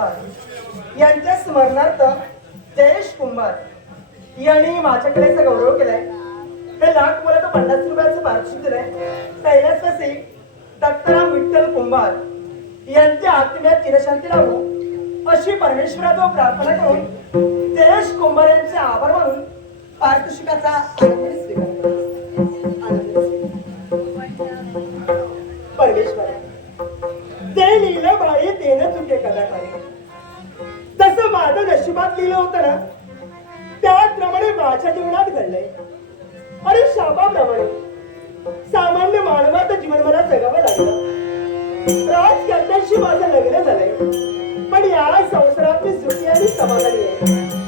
कुंभार. यांच्या स्मरणार्थ जयेश कुंभार यांनी माझ्याकडे गौरव केलाय. ते लाख मला तर पन्नास रुपयाचं पारितोषिक दिलंय. कैलासवासी दत्तराम विठ्ठल कुंभार यांच्या आत्म्यात चिरशांती लावू. अशी परमेश्वराजवळ प्रार्थना करून जयेश कुंभार यांचे आभार मानून पारितोषिकाचा स्वीकार. माझ्या जीवनात घडलंय अरे शापाप्रमाणे सामान्य मानवाचं जीवन मला जगावं लागलं राजकर्त्यांशी माझं लग्न झालंय. पण या संसारात मी सुखी आणि समाधानी आहे.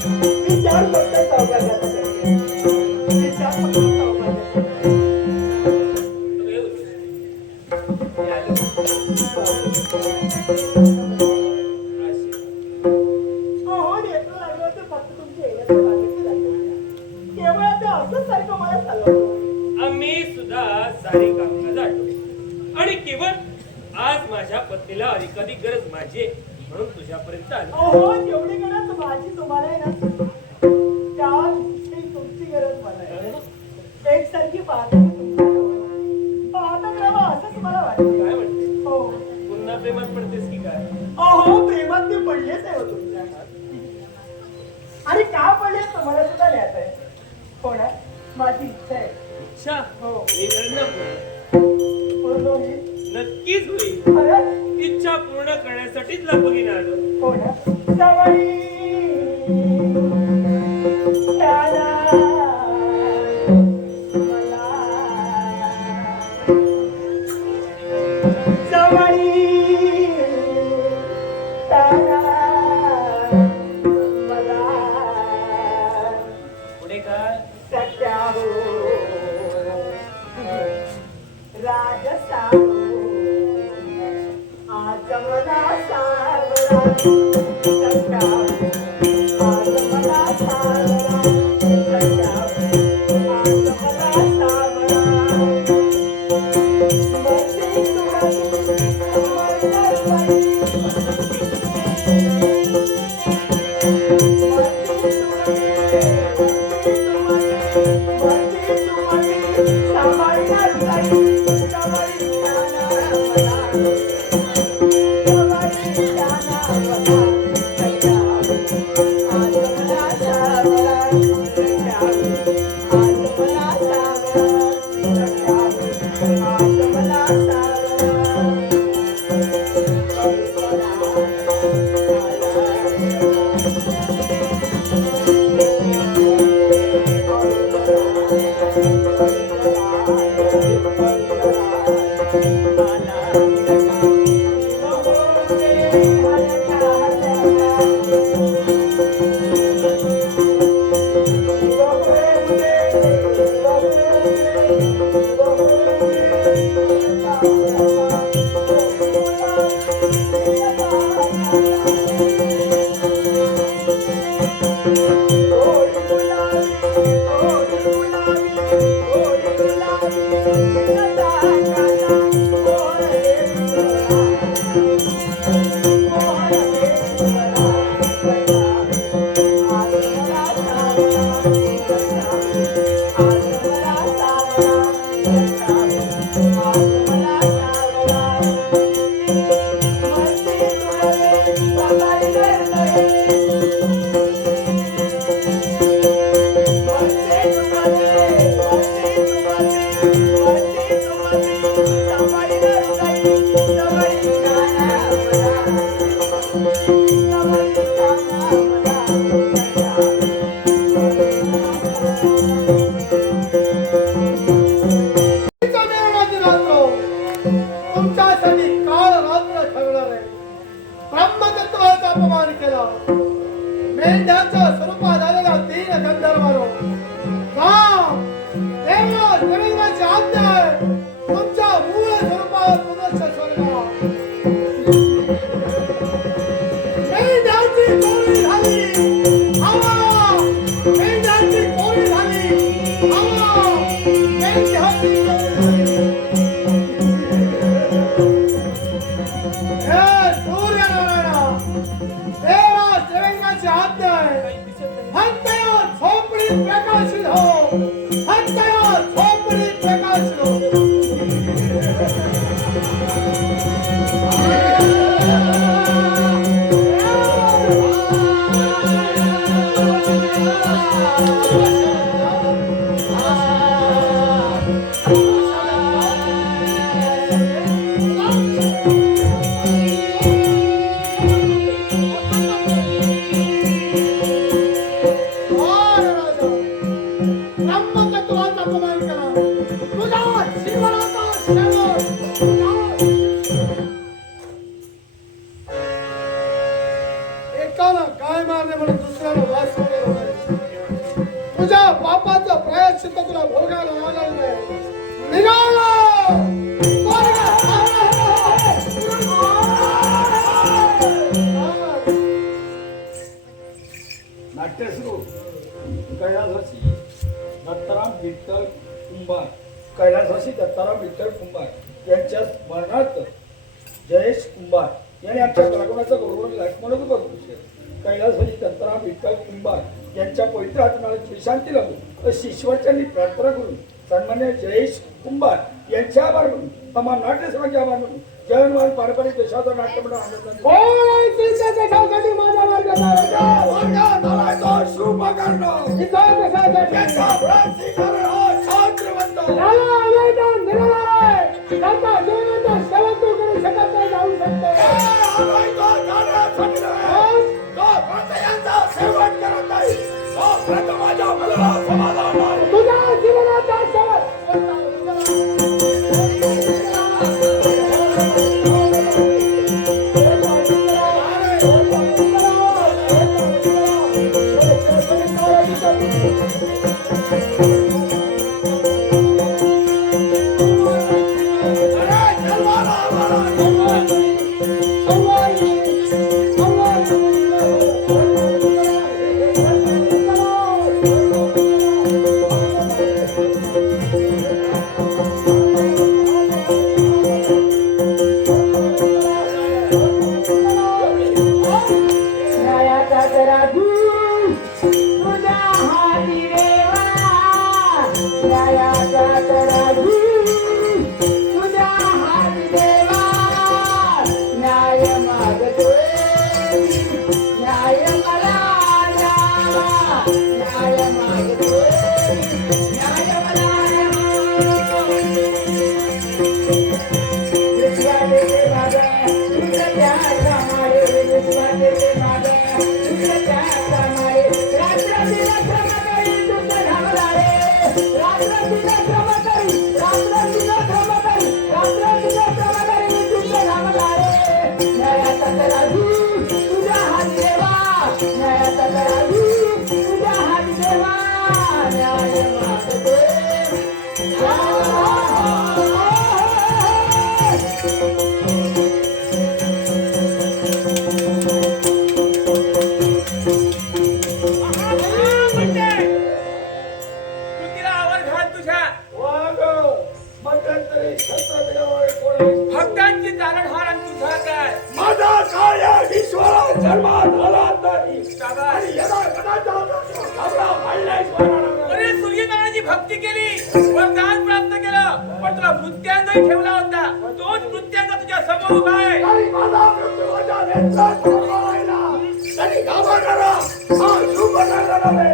पत्नीला अधिकाधिक गरज माझी म्हणून तुझ्यापर्यंत आलो. अहो, जेवढी गरज माझी तुम्हाला आहे ना, तुमची गरज मला आहे. एकसारखी पाहतो करावं असंच मला वाटतं. काय म्हणते हो. पुन्हा प्रेमात पडतेस की काय? अहो, प्रेमात मी पडलेच आहे हो तुमच्या. आणि का पडले तुम्हाला सुद्धा लिहायचं आहे. हो माझी इच्छा आहे. इच्छा? हो. मी. नक्कीच होईल. इच्छा पूर्ण करण्यासाठीच लगबगीने आलो. पुढे काय? Thank you. स्वरूपात नाट्यसुरू कैलासवासी दत्ताराम विठ्ठल कुंभार कैलासवासी दत्ताराम विठ्ठल कुंभार यांच्या स्मरणार्थ जयेश कुंभार यांनी आमच्या कलाकाराचा गौरव लक्ष्मणच बघू कैलासवासी दत्ताराम विठ्ठल कुंभार यांच्या पवित्र आत्म्याला विशांती लागू अशी ईश्वरच्यांनी प्रार्थना करून सन्मान्य जयेश कुंभार यांच्या आभार म्हणून तमाम नाट्यसभाचे आभार म्हणून जयनवान पारंपरिक देशाचा नाट्य म्हणून आनंद कोण आहे चिंतेच्या ठावसाठी माझ्या मार्गात आला? भक्तांची तारणहार आणि तुझा काय माझा काय विश्वाला जन्मात आला स्मरणानं. अरे सूर्यनारायणाची भक्ती केली वरदान प्राप्त केलं पण तुला मृत्यांगही ठेवला होता तोच मृत्यांग तुझ्या समोर उभा आहे तरी माझा मृत्यू माझ्या नेत्रात. तरी घाबरणारा हा शुभकर्ण नव्हे.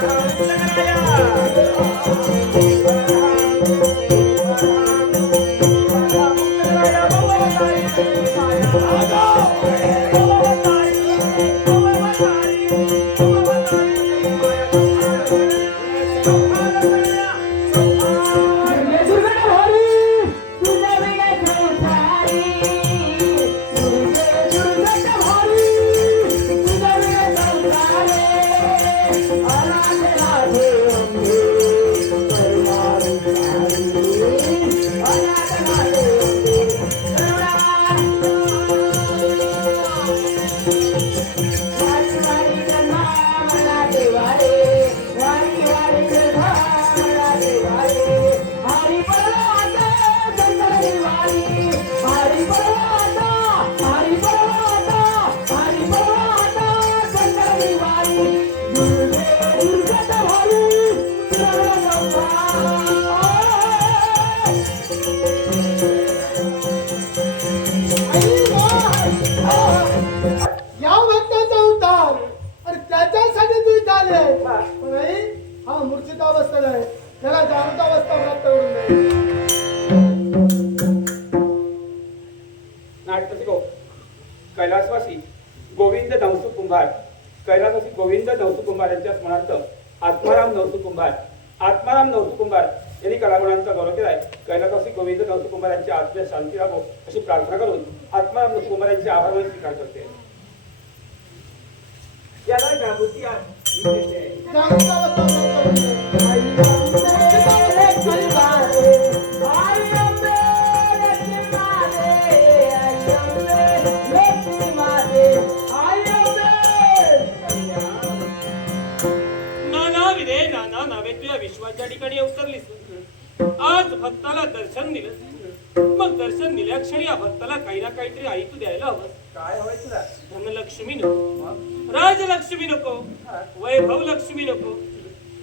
¡Gracias! कैलासवासी गोविंद नवसू कुंभार. कैलासवासी गोविंद नवसू कुंभार यांच्या स्मरणार्थ आत्माराम नवसू कुंभार. आत्माराम नवसू कुंभार यांनी कलागुणांचा गौरव केलाय. कैलासवासी गोविंद नवसू कुंभार यांच्या आत्म्या शांती राहो अशी प्रार्थना करून आत्माराम नवसू कुंभार यांचे आभार म्हणून स्वीकार करते. याला जागृती आहे. दर्शन दिल्या क्षणी या भक्ताला काही ना काहीतरी आई तू द्यायला हवं. काय हवंय तुला? धनलक्ष्मी नको. राजलक्ष्मी नको. वैभव लक्ष्मी नको.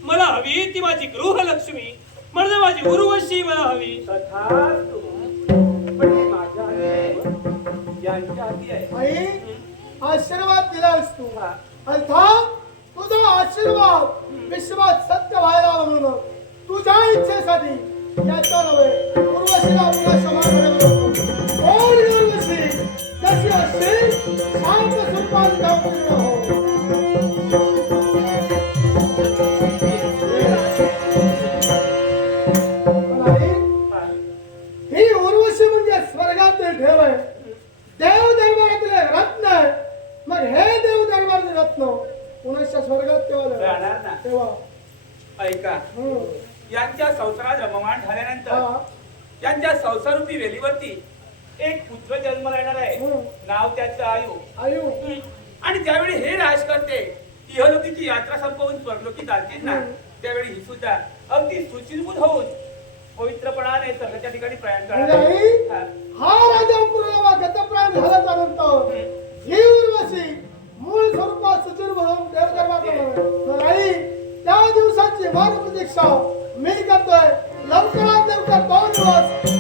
मला हवी ती माझी गृहलक्ष्मी. म्हणजे माझी उर्वशी मला हवी. तथास्तु. पण हे माझ्या हाती नाही. यांच्या हाती आहे. आई आशीर्वाद दिलास तू. अर्थात तुझा आशीर्वाद विश्वात सत्य व्हायला म्हणून. तुझ्या इच्छेसाठी याच्या नव्हे यांच्या संसारात रममाण झाल्यानंतर हा. यांच्या संसारूपी वेलीवरती एक पुत्र जन्माला येणार आहे हम्म. नाव त्याचं आयु आयु आणि ज्यावेळी हे राज करते इहलोकीची यात्रा संपवून स्वर्गलोकी जातील ना हम्म. त्यावेळी ही सुद्धा अगदी सुचिरभूत होऊन पवित्रपणाने स्वर्गाच्या ठिकाणी प्रयाण करणार आई आहे. हा. हा राजा पूर्ण गतप्राण झाल्याच्यानंतर ही उर्वशी मूळ स्वरूपात सुचिर म्हणून देव दरबार आई त्या दिवसाची मार्ग प्रतीक्षा मी करतोय. लवकरात लवकर दोन दिवस.